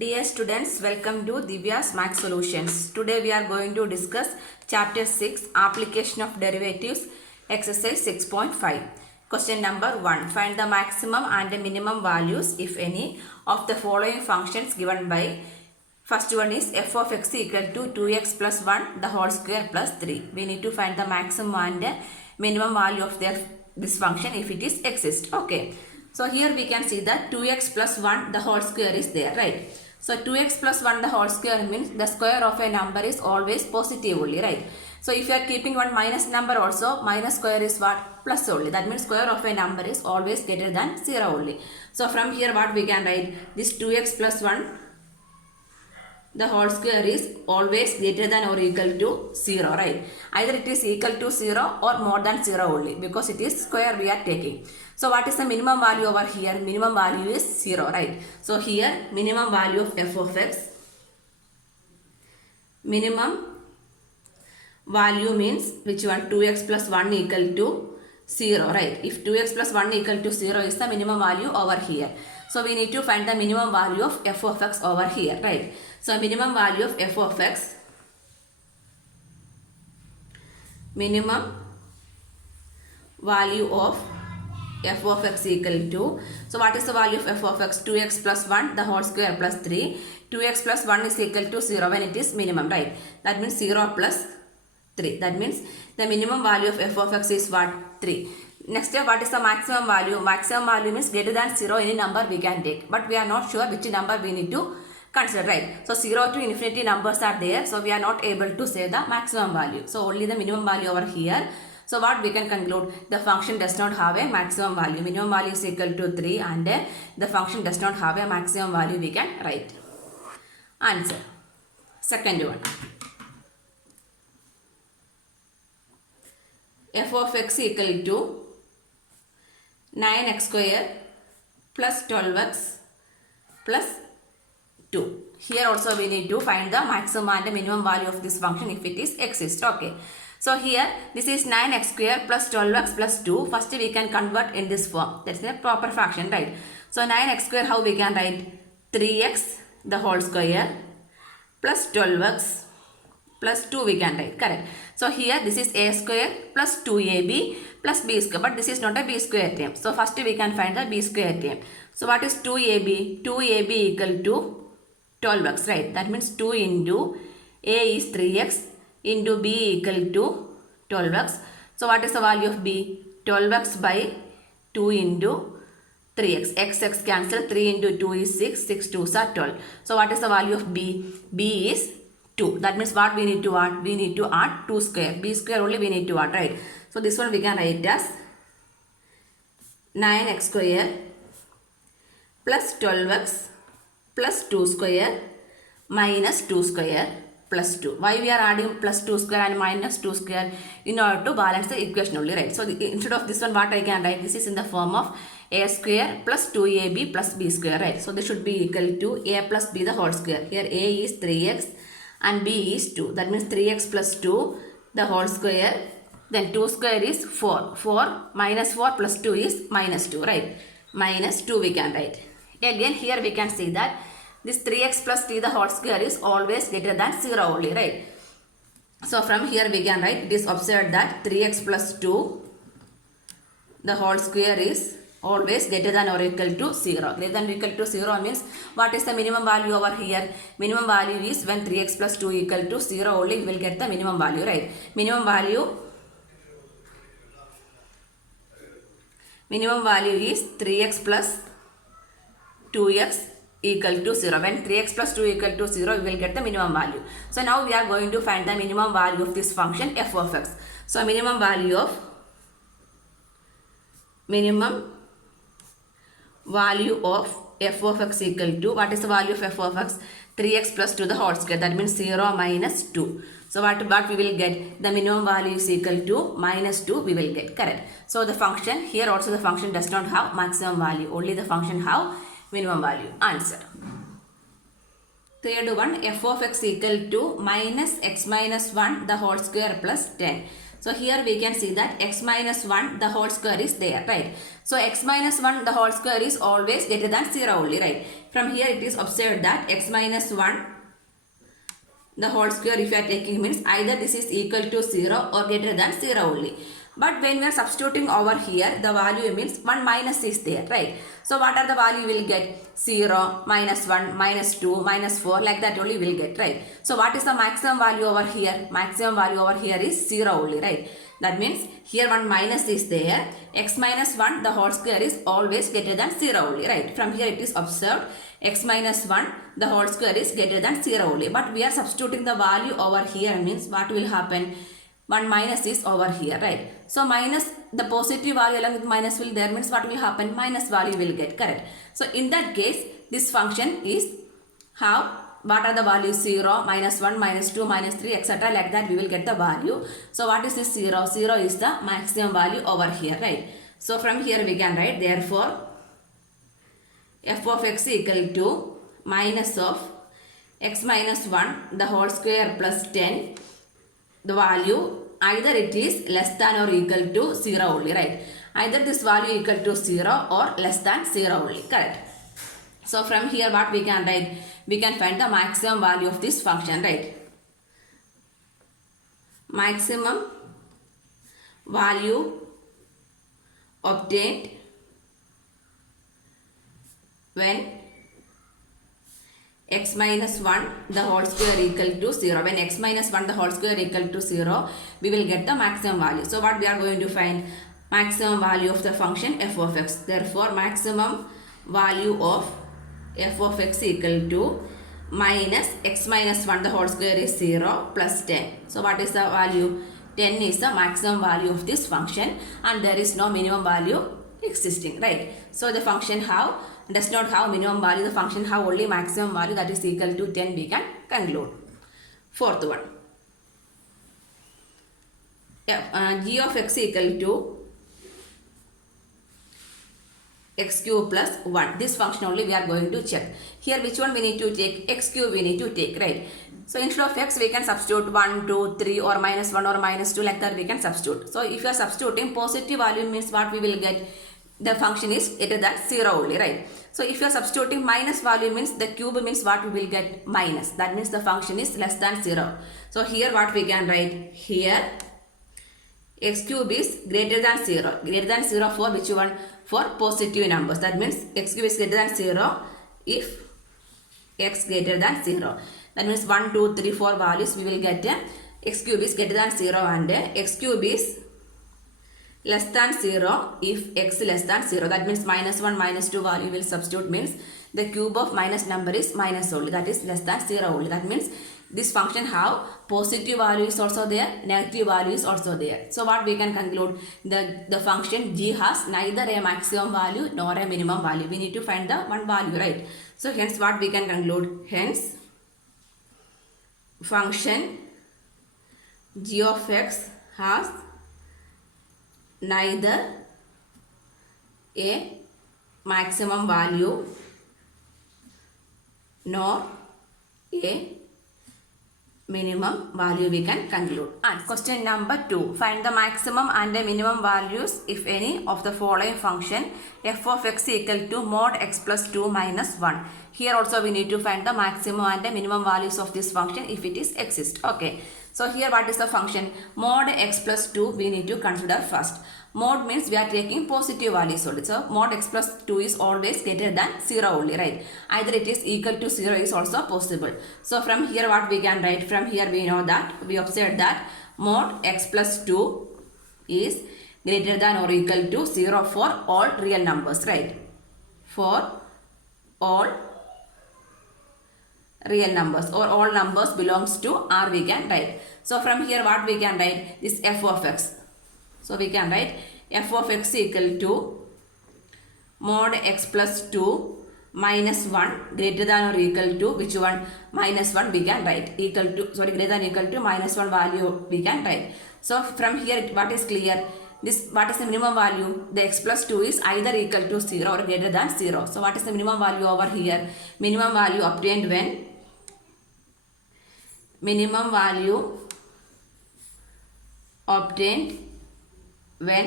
Dear students, welcome to Divya's Max Solutions. Today we are going to discuss Chapter 6, Application of Derivatives, Exercise 6.5. Question number 1. Find the maximum and the minimum values, if any, of the following functions given by. First one is f of x equal to 2x plus 1 the whole square plus 3. We need to find the maximum and the minimum value of this function if it is exists. Okay. So here we can see that 2x plus 1 the whole square is there, right? So 2x plus 1 the whole square means the square of a number is always positive only, right? So if you are keeping one minus number also, minus square is what? Plus only. That means square of a number is always greater than 0 only. So from here what we can write? This 2x plus 1 the whole square is always greater than or equal to 0, right? Either it is equal to 0 or more than 0 only because it is square we are taking. So what is the minimum value over here? Minimum value is 0, right? So here minimum value of f of x, minimum value means which one? 2x plus 1 equal to 0, right? If 2x plus 1 equal to 0 is the minimum value over here. So we need to find the minimum value of f of x over here, right? So minimum value of f of x, minimum value of f of x equal to, so what is the value of f of x? 2x plus 1 the whole square plus 3. 2x plus 1 is equal to 0 when it is minimum, right? That means 0 plus 3. That means the minimum value of f of x is what? 3. Next step, what is the maximum value? Maximum value means greater than 0 any number we can take. But we are not sure which number we need to consider, right? So 0 to infinity numbers are there. So we are not able to say the maximum value. So only the minimum value over here. So what we can conclude? The function does not have a maximum value. Minimum value is equal to 3 and the function does not have a maximum value we can write. Answer. Second one. F of x equal to 9x square plus 12x plus 2. Here also we need to find the maximum and the minimum value of this function if it is exists. Okay. So here this is 9x square plus 12x plus 2. First we can convert in this form. That's a proper fraction, right? So 9x square how we can write? 3x the whole square plus 12x plus 2 we can write, correct? So here this is a square plus 2ab plus b square, but this is not a b square term. So first we can find the b square term. So what is 2ab? 2ab equal to 12x, right? That means 2 into a is 3x into b equal to 12x. So what is the value of b? 12x by 2 into 3x. X cancel, 3 into 2 is 6, 6 2s are 12. So what is the value of b? b is 2. That means what we need to add? We need to add 2 square. B square only we need to add, right? So this one we can write as 9x square plus 12x plus 2 square minus 2 square plus 2. Why we are adding plus 2 square and minus 2 square? In order to balance the equation only, right? So instead of this one what I can write? This is in the form of a square plus 2ab plus b square, right? So this should be equal to a plus b the whole square. Here a is 3x and b is 2. That means 3x plus 2 the whole square. Then 2 square is 4. 4 minus 4 plus 2 is minus 2, right? Minus 2 we can write. Again here we can see that this 3x plus 3 the whole square is always greater than 0 only, right? So from here we can write, it is observed that 3x plus 2 the whole square is always greater than or equal to 0. Greater than or equal to 0 means what is the minimum value over here? Minimum value is when 3x plus 2 equal to 0 only we will get the minimum value, right? Minimum value is 3x plus 2x equal to 0. When 3x plus 2 equal to 0 we will get the minimum value. So now we are going to find the minimum value of this function f of x. So minimum value of f of x equal to, what is the value of f of x? 3x plus 2 the whole square. That means 0 minus 2. So what we will get? The minimum value is equal to minus 2 we will get, correct? So the function, here also the function does not have maximum value. Only the function have minimum value. Answer. Third one, f of x equal to minus x minus 1 the whole square plus 10. So here we can see that x minus 1 the whole square is there, right? So x minus 1 the whole square is always greater than 0 only, right? From here it is observed that x minus 1 the whole square if you are taking means either this is equal to 0 or greater than 0 only. But when we are substituting over here, the value means 1 minus is there, right? So what are the value we will get? 0, minus 1, minus 2, minus 4, like that only we will get, right? So what is the maximum value over here? Maximum value over here is 0 only, right? That means here 1 minus is there. X minus 1 the whole square is always greater than 0 only, right? From here it is observed x minus 1 the whole square is greater than 0 only. But we are substituting the value over here means what will happen? 1 minus is over here, right? So minus the positive value along with minus will there means what will happen? Minus value will get, correct? So in that case this function is how? What are the values? 0, minus 1, minus 2, minus 3, etc. Like that we will get the value. So what is this 0? 0 is the maximum value over here, right? So from here we can write therefore f of x equal to minus of x minus 1 the whole square plus 10. The value either it is less than or equal to 0 only, right? Either this value equal to 0 or less than 0 only, correct? So from here what we can write? We can find the maximum value of this function, right? Maximum value obtained when x minus 1 the whole square equal to 0. When x minus 1 the whole square equal to 0, we will get the maximum value. So what we are going to find? Maximum value of the function f of x. Therefore maximum value of f of x equal to minus x minus 1 the whole square is 0 plus 10. So what is the value? 10 is the maximum value of this function and there is no minimum value existing, right? So the function does not have minimum value, the function have only maximum value, that is equal to 10, we can conclude. Fourth one. G of x equal to x cube plus 1. This function only we are going to check. Here which one we need to take? X cube we need to take, right? So instead of x we can substitute 1, 2, 3 or minus 1 or minus 2, like that we can substitute. So if you are substituting positive value means what we will get? The function is greater than 0 only, right? So if you are substituting minus value means the cube means what we will get? Minus. That means the function is less than 0. So here what we can write? Here x cube is greater than 0. Greater than 0 for which one? For positive numbers. That means x cube is greater than 0 if x greater than 0. That means 1, 2, 3, 4 values we will get x cube is greater than 0 and x cube is less than 0 if x less than 0. That means minus 1, minus 2 value will substitute means the cube of minus number is minus only. That is less than 0 only. That means this function have positive value is also there, negative value is also there. So what we can conclude? The function g has neither a maximum value nor a minimum value. We need to find the one value, right? So hence what we can conclude? Hence function g of x has neither a maximum value nor a minimum value, we can conclude. And question number 2. Find the maximum and the minimum values if any of the following function f of x equal to mod x plus 2 minus 1. Here also we need to find the maximum and the minimum values of this function if it is exist. Okay. So here what is the function? Mod x plus 2 we need to consider first. Mod means we are taking positive values only. So mod x plus 2 is always greater than 0 only, right? Either it is equal to 0 is also possible. So from here what we can write? From here we know that we observe that mod x plus 2 is greater than or equal to 0 for all real numbers, right? For all real numbers or all numbers belongs to R we can write. So from here what we can write? This f of x. So we can write f of x equal to mod x plus 2 minus 1 greater than or equal to which one? Minus 1 we can write. Equal to, sorry, greater than or equal to minus 1 value we can write. So from here what is clear? This, what is the minimum value? The x plus 2 is either equal to 0 or greater than 0. So what is the minimum value over here? Minimum value obtained when? Minimum value obtained when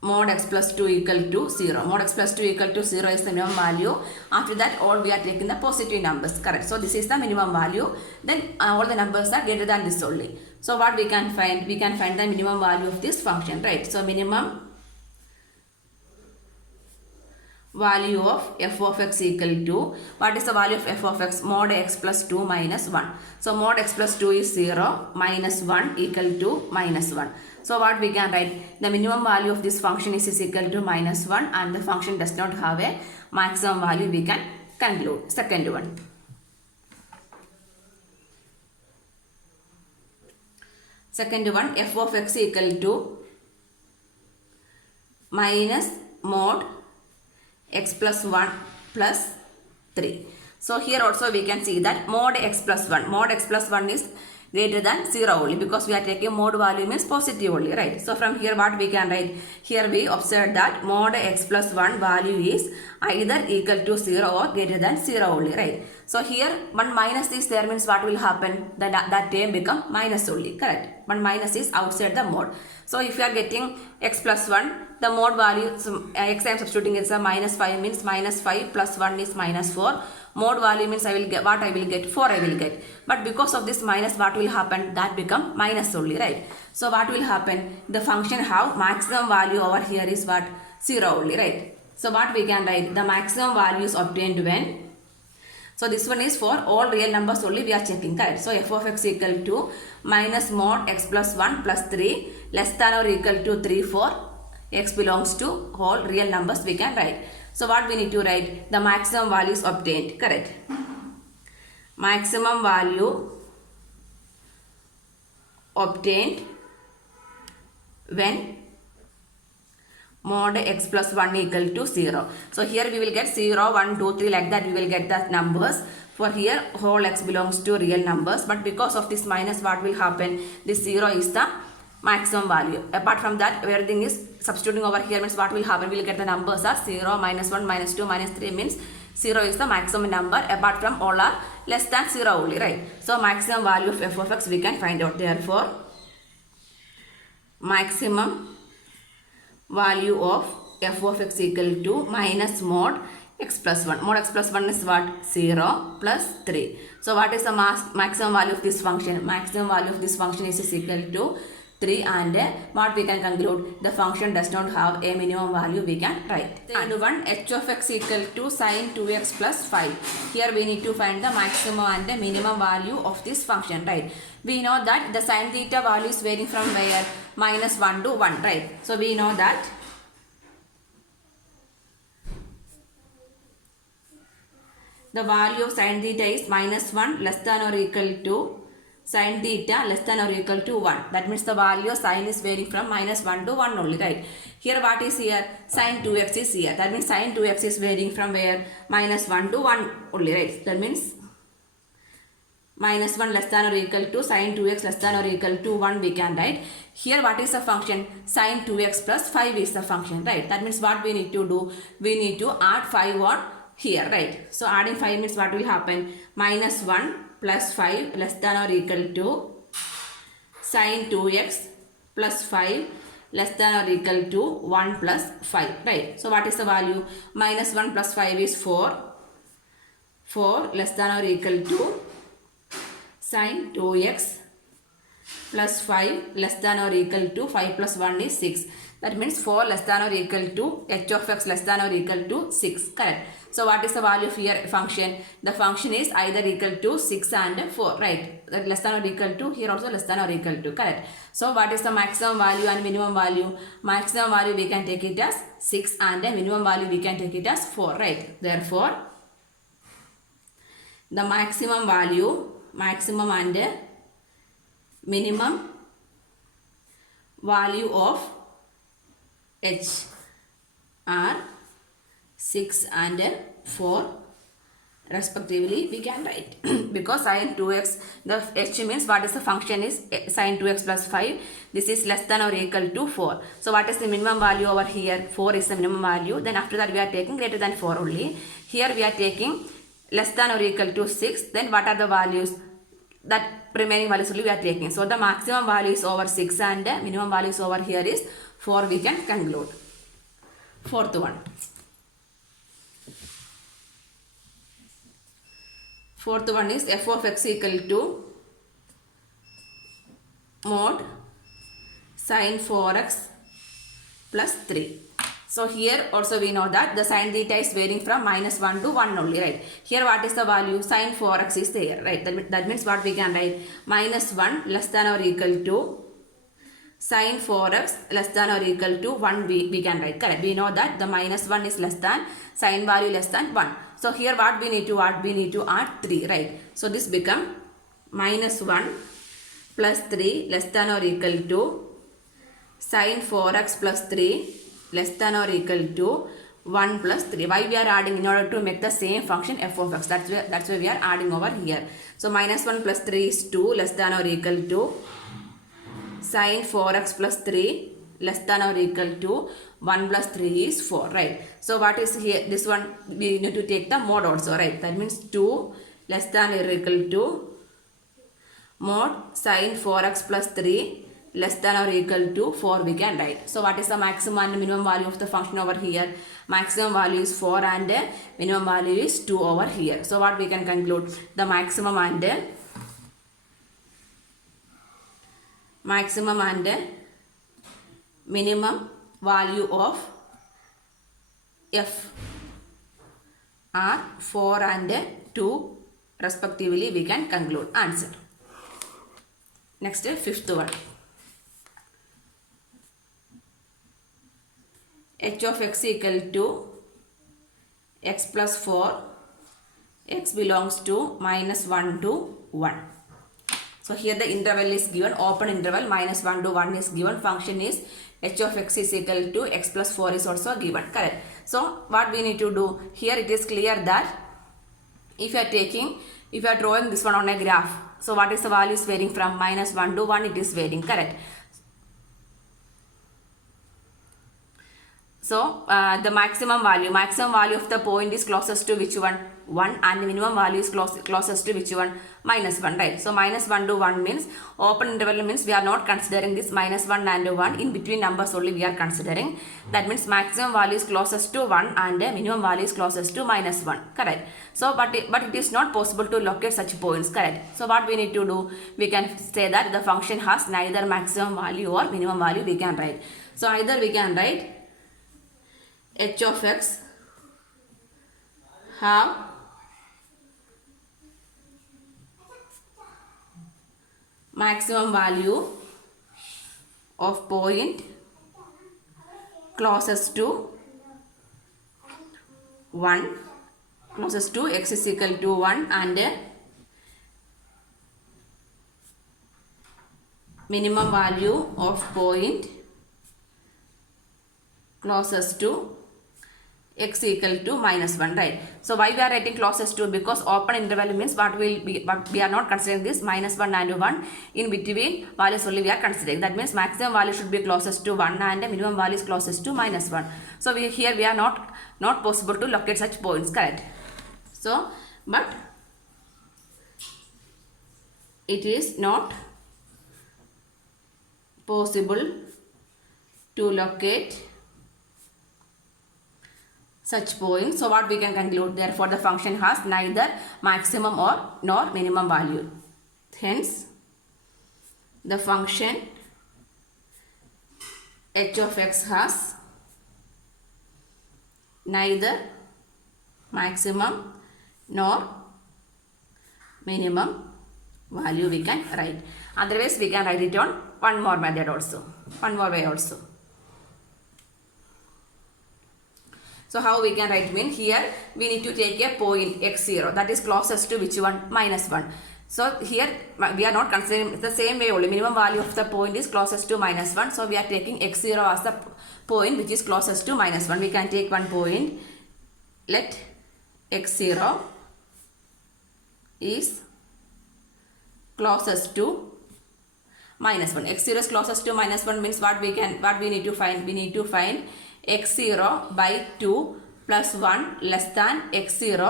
mod x plus 2 equal to 0. Mod x plus 2 equal to 0 is the minimum value. After that, all we are taking the positive numbers. Correct. So this is the minimum value. Then all the numbers are greater than this only. So what we can find? We can find the minimum value of this function, right? So minimum value of f of x equal to, what is the value of f of x? Mod x plus 2 minus 1. So mod x plus 2 is 0, minus 1 equal to minus 1. So what we can write? The minimum value of this function is equal to minus 1 and the function does not have a maximum value. We can conclude. Second one. Second one, f of x equal to minus mod x plus 1 plus 3. So here also we can see that mod x plus 1. Mod x plus 1 is greater than 0 only because we are taking mod value means positive only, right? So from here what we can write? Here we observe that mod x plus 1 value is either equal to 0 or greater than 0 only, right? So here 1 minus is there means what will happen? That term become minus only, correct? 1 minus is outside the mod. So if you are getting x plus 1, the mod value, x I am substituting is a minus 5 means minus 5 plus 1 is minus 4. Mod value means I will get, what I will get? 4 I will get. But because of this minus, what will happen? That become minus only, right? So what will happen? The function have maximum value over here is what? 0 only, right? So what we can write? The maximum value is obtained when? So this one is for all real numbers only we are checking, correct? So f of x equal to minus mod x plus 1 plus 3 less than or equal to 3, 4. X belongs to all real numbers we can write. So what we need to write? The maximum value is obtained, correct? Maximum value obtained when mod x plus 1 equal to 0. So here we will get 0, 1, 2, 3 like that we will get the numbers. For here whole x belongs to real numbers, but because of this minus what will happen? This 0 is the maximum value. Apart from that everything is substituting over here means what will happen? We will get the numbers are 0, minus 1, minus 2, minus 3 means 0 is the maximum number. Apart from all are less than 0 only, right? So maximum value of f of x we can find out. Therefore maximum value of f of x equal to minus mod x plus 1. Mod x plus 1 is what? 0 plus 3. So what is the maximum value of this function? Maximum value of this function is equal to 3 and what we can conclude? The function does not have a minimum value we can write. And one, h of x equal to sine 2x plus 5. Here we need to find the maximum and the minimum value of this function, right? We know that the sine theta value is varying from where? Minus 1 to 1, right? So we know that the value of sine theta is minus 1 less than or equal to sine theta less than or equal to 1. That means the value of sine is varying from minus 1 to 1 only, right? Here what is here? Sine 2x is here. That means sine 2x is varying from where? Minus 1 to 1 only, right? That means minus 1 less than or equal to sine 2x less than or equal to 1 we can write. Here what is the function? Sine 2x plus 5 is the function, right? That means what we need to do? We need to add 5 on here, right? So adding 5 means what will happen? Minus 1 plus 5 less than or equal to sine 2x plus 5 less than or equal to 1 plus 5, right? So what is the value? Minus 1 plus 5 is 4. 4 less than or equal to sine 2x plus 5 less than or equal to 5 plus 1 is 6. That means 4 less than or equal to h of x less than or equal to 6, correct? So what is the value of here function? The function is either equal to 6 and 4, right? That less than or equal to, here also less than or equal to, correct? So what is the maximum value and minimum value? Maximum value we can take it as 6 and the minimum value we can take it as 4, right? Therefore the maximum value, maximum and minimum value of h are 6 and 4 respectively we can write. Because sine 2x, the h means what is the function is sine 2x plus 5. This is less than or equal to 4. So what is the minimum value over here? 4 is the minimum value. Then after that we are taking greater than 4 only. Here we are taking less than or equal to 6. Then what are the values? that remaining values only we are taking. So the maximum value is over 6 and the minimum value is over here is 4, we can conclude. Fourth one. Fourth one is f of x equal to mod sine 4x plus 3. So here also we know that the sine theta is varying from -1 to 1 only, right? Here what is the value? Sine 4x is there, right? That means what we can write? -1 less than or equal to sine 4x less than or equal to 1 we can write, correct? We know that the -1 is less than, sine value less than 1. So here what we need to add? We need to add 3, right? So this become -1 plus 3 less than or equal to sine 4x plus 3 less than or equal to 1 plus 3. Why we are adding? In order to make the same function f of x. That's why we are adding over here. So -1 plus 3 is 2 less than or equal to sine 4x plus 3 less than or equal to 1 plus 3 is 4, right? So what is here? This one we need to take the mod also, right? That means 2 less than or equal to mod sine 4x plus 3 less than or equal to 4 we can write. So what is the maximum and minimum value of the function over here? Maximum value is 4 and minimum value is 2 over here. So what we can conclude? The maximum and minimum value of f are 4 and 2 respectively we can conclude. Answer. Next, fifth one. H of x equal to x plus 4, x belongs to -1 to 1. So here the interval is given, open interval -1 to 1 is given, function is h of x is equal to x plus 4 is also given, correct? So what we need to do? Here it is clear that if you are drawing this one on a graph, so what is the value is varying from -1 to 1, it is varying, correct? So the maximum value of the point is closest to which one? 1, and the minimum value is closest to which one? -1, right? So -1 to 1 means open interval means we are not considering this -1 and 1, in between numbers only we are considering. That means maximum value is closest to 1 and minimum value is closest to -1, correct? So but it is not possible to locate such points, correct? So what we need to do? We can say that the function has neither maximum value or minimum value we can write. So either we can write h of x have maximum value of point closest to 1, closest to x is equal to 1, and minimum value of point closest to x equal to -1, right? So why we are writing closest to? Because open interval means but we are not considering this -1 and 1, in between values only we are considering. That means maximum value should be closest to 1 and minimum value is closest to -1. So here we are not possible to locate such points, correct? So but it is not possible to locate such points. So what we can conclude? Therefore the function has neither maximum nor minimum value. Hence the function h of x has neither maximum nor minimum value we can write. Otherwise we can write it on one more method also, one more way also. So how we can write? Mean here we need to take a point x0, that is closest to which one? -1. So here we are not considering the same way only, minimum value of the point is closest to -1. So we are taking x0 as the point which is closest to -1. We can take one point, let x0 is closest to -1. x0 is closest to -1 means what we need to find? We need to find x0 by 2 plus 1 less than x0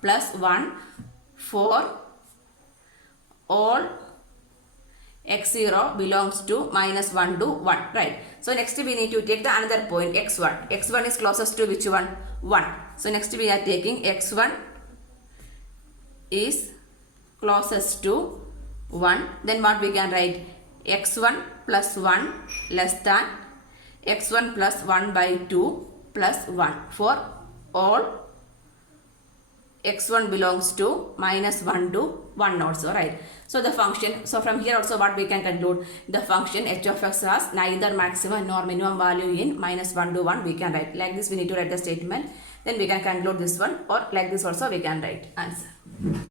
plus 1 for all x0 belongs to minus 1 to 1, right? So next we need to take the another point x1. x1 is closest to which one? 1. So next we are taking x1 is closest to 1. Then what we can write? x1 plus 1 less than x1 plus 1 by 2 plus 1 for all x1 belongs to minus 1 to 1 also, right? So the function, so from here also what we can conclude, the function h of x has neither maximum nor minimum value in minus 1 to 1 we can write. Like this we need to write the statement, then we can conclude this one, or like this also we can write answer.